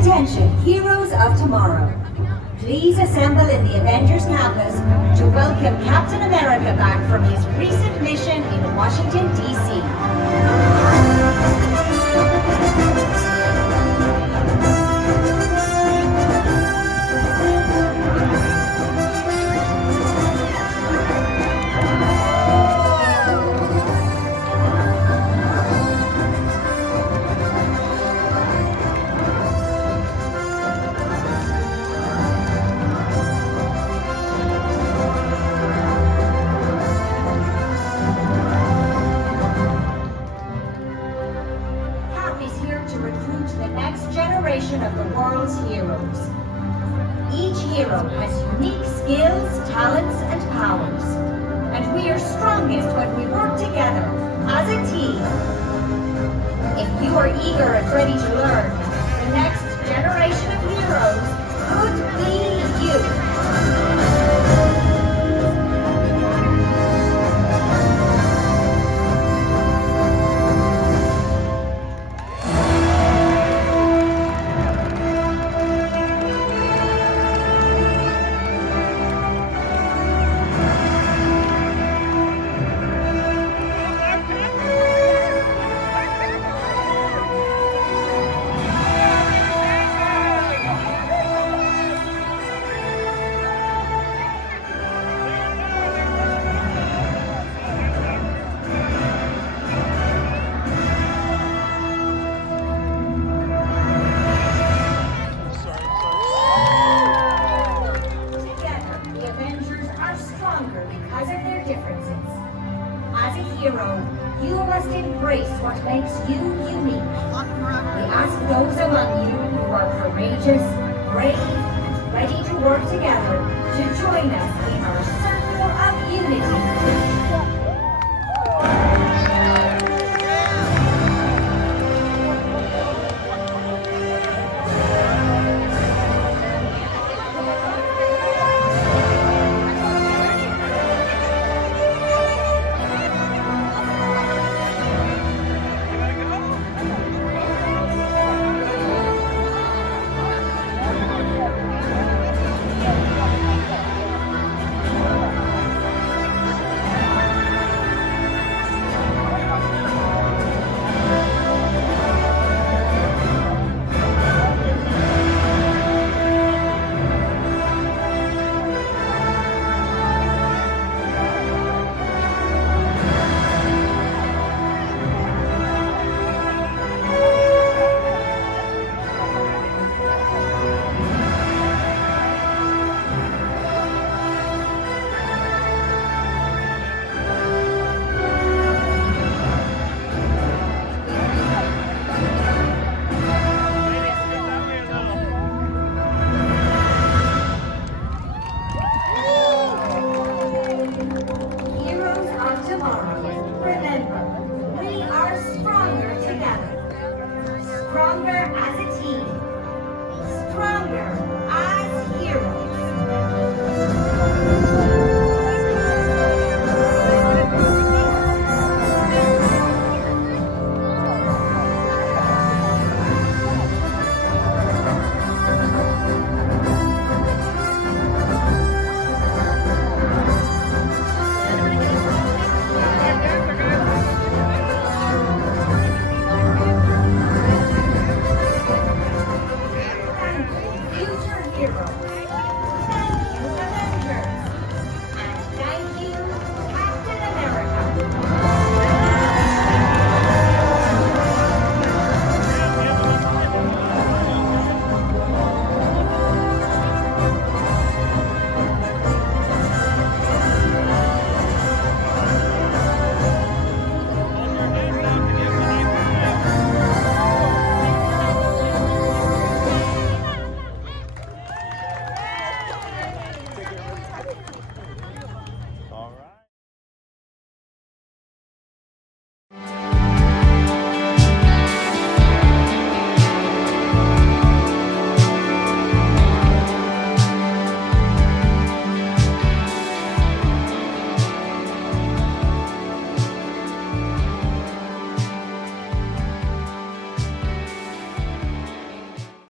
Attention, heroes of tomorrow. Please assemble in the Avengers Campus to welcome Captain America back from his recent mission in Washington, D.C. Of the world's heroes. Each hero has unique skills, talents, and powers. And we are strongest when we work together, as a team. If you are eager and ready to learn, the next generation of heroes could be you. As a hero, you must embrace what makes you unique. We ask those among you who are courageous, brave, and ready to work together to join us in our circle of unity. Remember, we are stronger together. Stronger